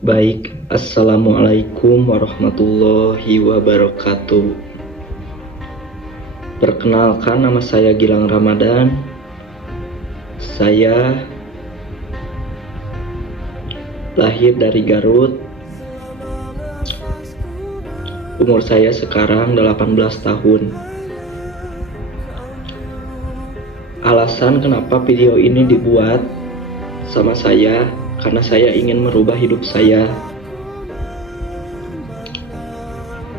Baik, Assalamualaikum warahmatullahi wabarakatuh. Perkenalkan, nama saya Gilang Ramadan. Saya lahir dari Garut. Umur saya sekarang 18 tahun. Alasan kenapa video ini dibuat sama saya, karena saya ingin merubah hidup saya.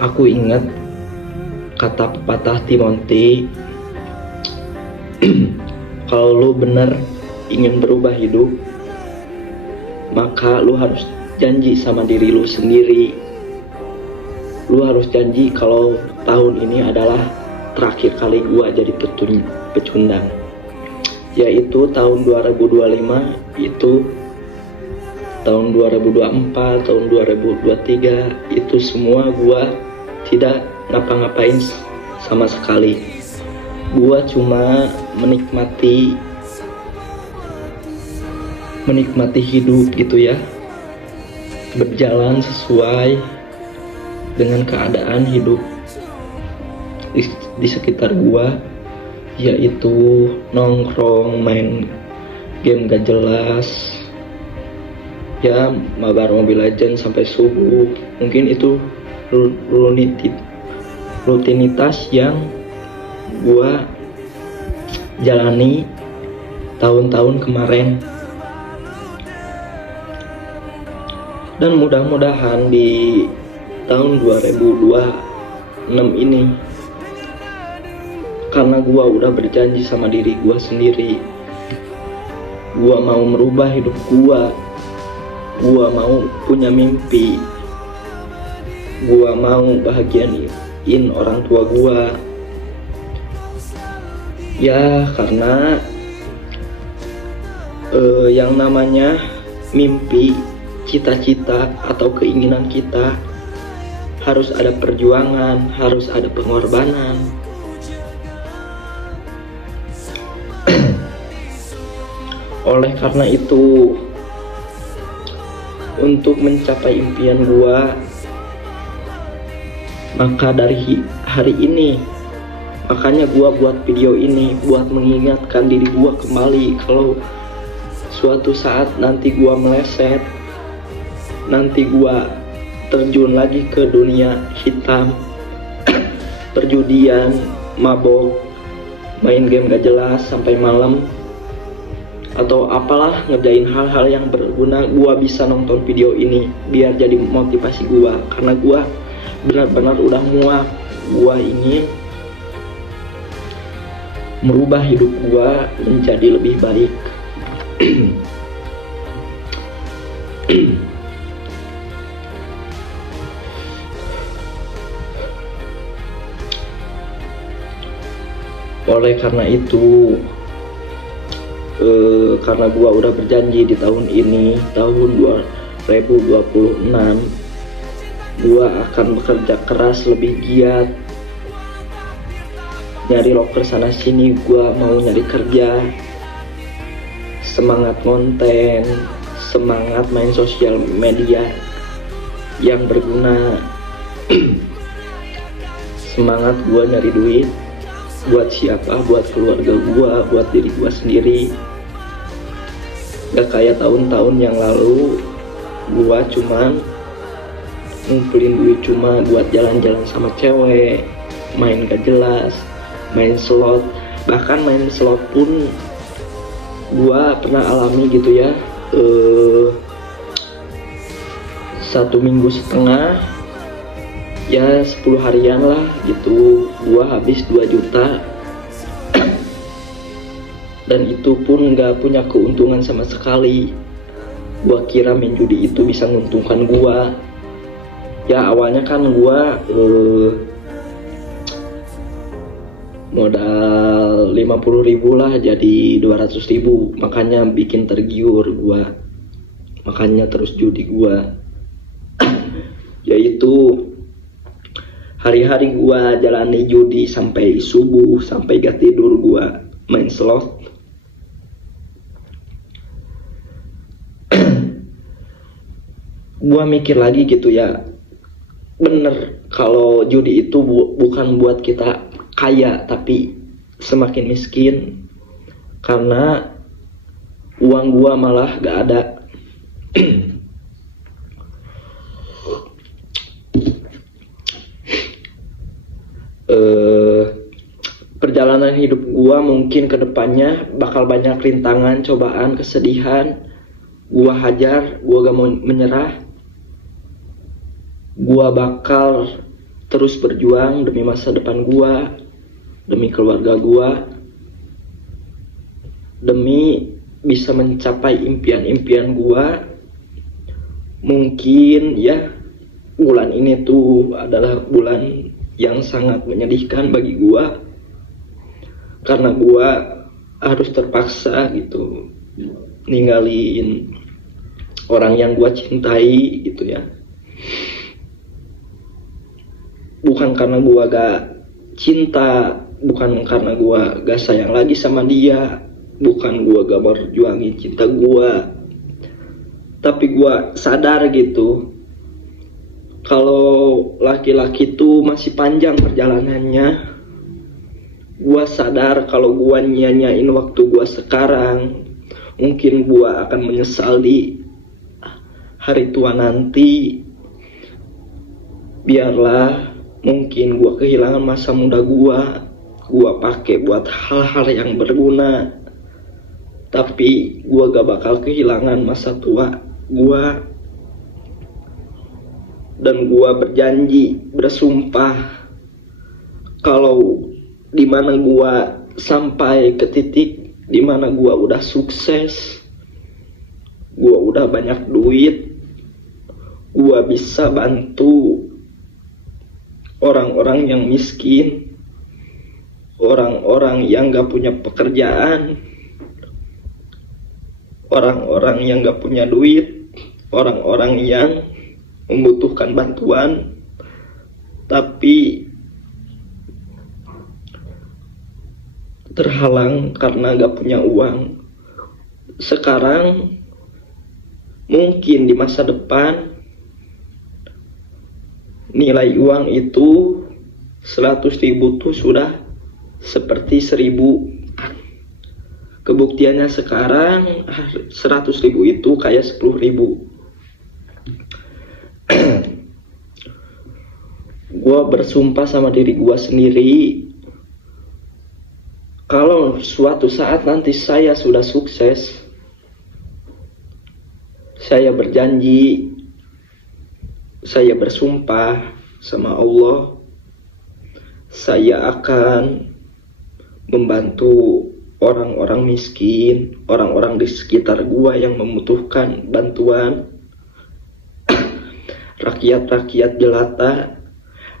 Aku ingat kata pepatah Timothy, kalau lu bener ingin berubah hidup, maka lu harus janji sama diri lu sendiri. Lu harus janji kalau tahun ini adalah terakhir kali gua jadi pecundang, yaitu tahun 2025, itu tahun 2024, tahun 2023, itu semua gua tidak ngapa-ngapain sama sekali. Gua cuma menikmati hidup gitu ya, berjalan sesuai dengan keadaan hidup di sekitar gua, yaitu nongkrong, main game gak jelas, ya mabar Mobile Legends sampai subuh. Mungkin itu rutinitas yang gua jalani tahun-tahun kemarin. Dan mudah-mudahan di tahun 2026 ini, karena gua udah berjanji sama diri gua sendiri, gua mau merubah hidup gua mau punya mimpi, gua mau bahagiain orang tua gua. Ya karena yang namanya mimpi, cita-cita atau keinginan kita harus ada perjuangan, harus ada pengorbanan. Oleh karena itu, untuk mencapai impian gua, maka dari hari ini, makanya gua buat video ini buat mengingatkan diri gua kembali kalau suatu saat nanti gua meleset, nanti gua terjun lagi ke dunia hitam, perjudian, mabok, main game gak jelas sampai malam, atau apalah, ngerjain hal-hal yang berguna. Gua bisa nonton video ini biar jadi motivasi gua, karena gua benar-benar udah muak. Gua ingin merubah hidup gua menjadi lebih baik. Oleh karena itu, karena gua udah berjanji di tahun ini, tahun 2026, gua akan bekerja keras lebih giat, nyari loker sana sini. Gua mau nyari kerja, semangat konten, semangat main sosial media yang berguna, semangat gua nyari duit. Buat siapa? Buat keluarga gua, buat diri gua sendiri. Gak kayak tahun-tahun yang lalu, gua cuman ngumpulin duit cuma buat jalan-jalan sama cewek, main gak jelas, main slot, Bahkan main slot pun gua pernah alami gitu ya. 1,5 minggu ya 10 harian lah gitu, gua habis 2 juta dan itu pun nggak punya keuntungan sama sekali. Gua kira main judi itu bisa menguntungkan gua. Ya awalnya kan gua modal 50.000 lah jadi 200.000, makanya bikin tergiur gua, makanya terus judi gua. Yaitu hari-hari gua jalani judi sampai subuh, sampai gak tidur gua main slot. Gua mikir lagi gitu ya, bener kalau judi itu bukan buat kita kaya tapi semakin miskin, karena uang gua malah gak ada. Perjalanan hidup gua mungkin kedepannya bakal banyak rintangan, cobaan, kesedihan. Gua hajar, gua gak mau menyerah. Gua bakal terus berjuang demi masa depan gua, demi keluarga gua, demi bisa mencapai impian-impian gua. Mungkin ya bulan ini tuh adalah bulan yang sangat menyedihkan bagi gua, karena gua harus terpaksa gitu ninggalin orang yang gua cintai gitu ya. Bukan karena gua gak cinta, bukan karena gua gak sayang lagi sama dia, bukan gua gak berjuangin cinta gua, tapi gua sadar gitu kalau laki-laki tuh masih panjang perjalanannya. Gua sadar kalau gua nyanyain waktu gua sekarang, mungkin gua akan menyesal di hari tua nanti. Biarlah mungkin gua kehilangan masa muda gua pakai buat hal-hal yang berguna, tapi gua gak bakal kehilangan masa tua gua. Dan gua berjanji, bersumpah, kalau dimana gua sampai ke titik dimana gua udah sukses, gua udah banyak duit, gua bisa bantu orang-orang yang miskin, orang-orang yang gak punya pekerjaan, orang-orang yang gak punya duit, orang-orang yang membutuhkan bantuan tapi terhalang karena gak punya uang. Sekarang mungkin di masa depan nilai uang itu 100.000 tuh sudah seperti 1.000. Kebuktiannya sekarang 100.000 itu kayak 10.000. Gua bersumpah sama diri gua sendiri, kalau suatu saat nanti saya sudah sukses, saya berjanji, saya bersumpah sama Allah, saya akan membantu orang-orang miskin, orang-orang di sekitar gua yang membutuhkan bantuan, rakyat-rakyat jelata,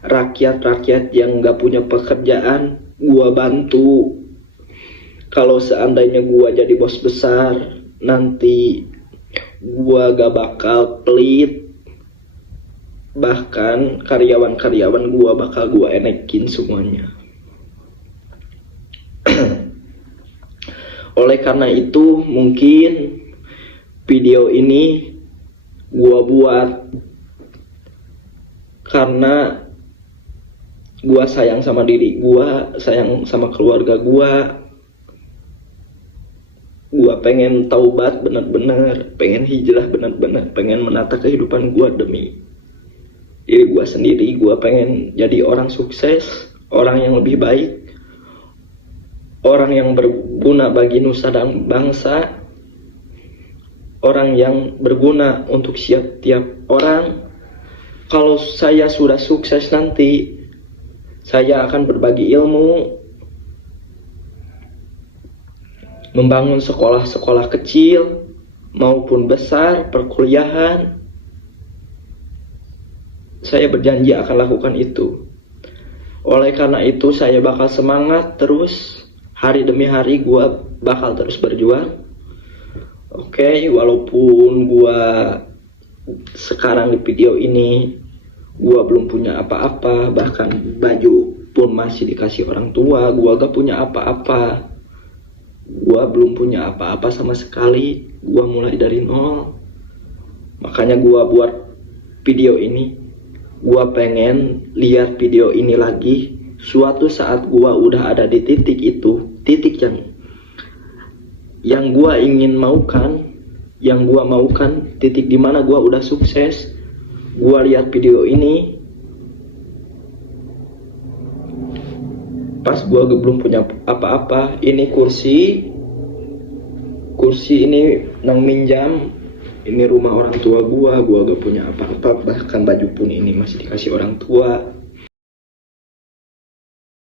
rakyat-rakyat yang gak punya pekerjaan, gua bantu. Kalau seandainya gua jadi bos besar, nanti gua gak bakal pelit. Bahkan karyawan-karyawan gua bakal gua enekin semuanya. Oleh karena itu, mungkin video ini gua buat karena gua sayang sama diri gua, sayang sama keluarga gua. Gua pengen taubat benar-benar, pengen hijrah benar-benar, pengen menata kehidupan gua demi diri gua sendiri. Gua pengen jadi orang sukses, orang yang lebih baik, orang yang berguna bagi nusa dan bangsa, orang yang berguna untuk setiap orang. Kalau saya sudah sukses nanti, saya akan berbagi ilmu, membangun sekolah-sekolah kecil maupun besar, perkuliahan. Saya berjanji akan lakukan itu. Oleh karena itu saya bakal semangat terus, hari demi hari gue bakal terus berjuang. Oke, walaupun gue sekarang di video ini gue belum punya apa-apa, bahkan baju pun masih dikasih orang tua, gue gak punya apa-apa. Gue belum punya apa-apa sama sekali. Gue mulai dari nol. Makanya gue buat video ini. Gue pengen lihat video ini lagi suatu saat gue udah ada di titik itu, titik yang gue ingin maukan, titik dimana gue udah sukses. Gue lihat video ini pas gue belum punya apa-apa. Ini kursi ini nang minjam. Ini rumah orang tua gue gak punya apa-apa, bahkan baju pun ini masih dikasih orang tua.